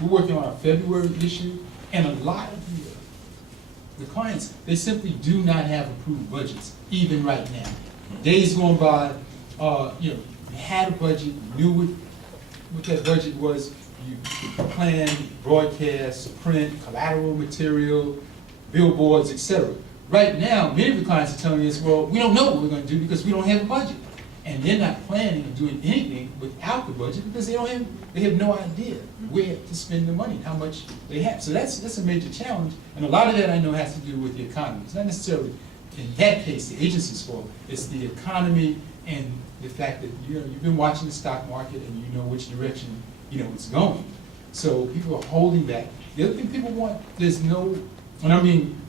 we're working on our February issue, and a lot of the clients, they simply do not have approved budgets, even right now. Days going by, you know, you had a budget, you knew what that budget was, you planned, broadcast, print, collateral material, billboards, etc. Right now, many of the clients are telling us, well, we don't know what we're going to do because we don't have a budget. And they're not planning on doing anything without the budget because they have no idea where to spend the money, how much they have. So that's a major challenge, and a lot of that I know has to do with the economy. It's not necessarily, in that case, the agency's fault. It's the economy and the fact that you've been watching the stock market and you know which direction it's going. So people are holding back. The other thing people want, there's no, and I'm being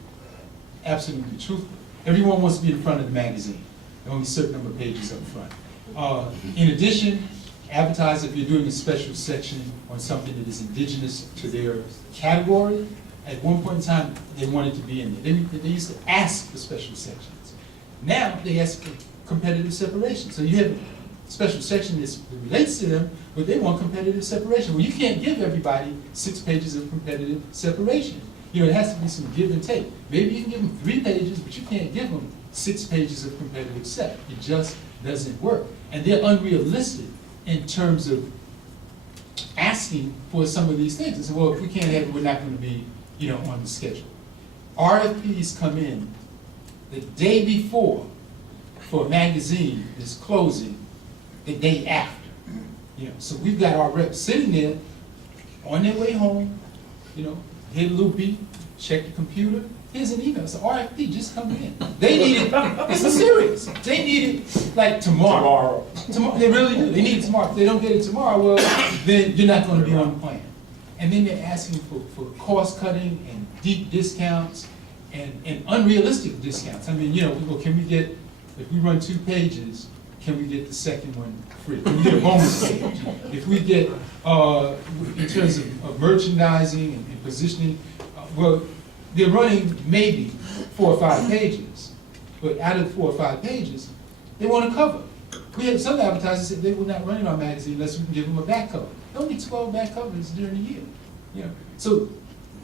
absolutely truthful, everyone wants to be in front of the magazine. Only a certain number of pages up front. In addition, advertisers, if you're doing a special section on something that is indigenous to their category, at one point in time, they wanted to be in there. They used to ask for special sections. Now, they ask for competitive separation. So you have a special section that relates to them, but they want competitive separation. Well, you can't give everybody 6 pages of competitive separation. It has to be some give and take. Maybe you can give them 3 pages, but you can't give them 6 pages of competitive set. It just doesn't work. And they're unrealistic in terms of asking for some of these things. They say, well, if we can't have it, we're not going to be, on the schedule. RFPs come in the day before for a magazine that's closing the day after. So we've got our reps sitting there on their way home, hit a little beep, check the computer. Here's an email. It's an RFP just coming in. They need it. This is serious. They need it like tomorrow. They really do. They need it tomorrow. If they don't get it tomorrow, well, then you're not going to be on the plan. And then they're asking for cost cutting and deep discounts and unrealistic discounts. I mean, well, can we get, if we run 2 pages, can we get the second one free? Can we get a bonus page? If we get, in terms of merchandising and positioning, well, they're running maybe 4 or 5 pages, but out of 4 or 5 pages, they want a cover. We have some advertisers that they will not run in our magazine unless we can give them a back cover. Only 12 back covers during the year. So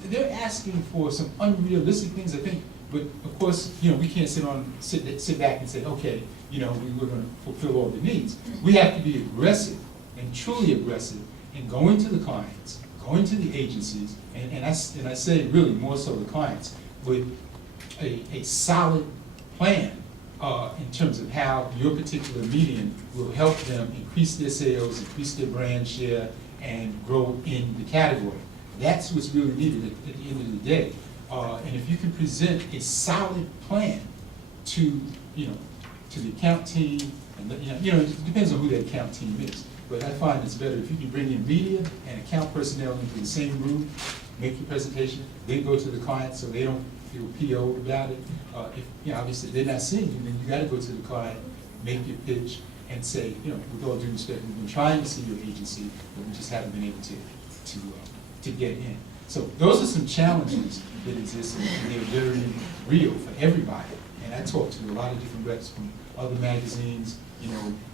they're asking for some unrealistic things, I think. But of course, we can't sit back and say, okay, we're going to fulfill all the needs. We have to be aggressive and truly aggressive in going to the clients, going to the agencies, and I say really more so the clients, with a solid plan in terms of how your particular medium will help them increase their sales, increase their brand share, and grow in the category. That's what's really needed at the end of the day. And if you can present a solid plan to the account team, and it depends on who that account team is. But I find it's better if you can bring in media and account personnel into the same room, make your presentation, then go to the client so they don't feel PO'd about it. If obviously they're not seeing you, then you got to go to the client, make your pitch, and say, with all due respect, we've been trying to see your agency, but we just haven't been able to get in. So those are some challenges that exist, and they're very real for everybody. And I talk to a lot of different reps from other magazines,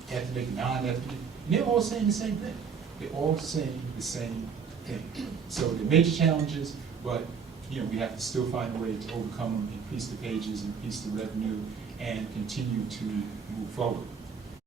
ethnic, non-ethnic, and they're all saying the same thing. They're all saying the same thing. So they're major challenges, but we have to still find a way to overcome them, increase the pages, increase the revenue, and continue to move forward.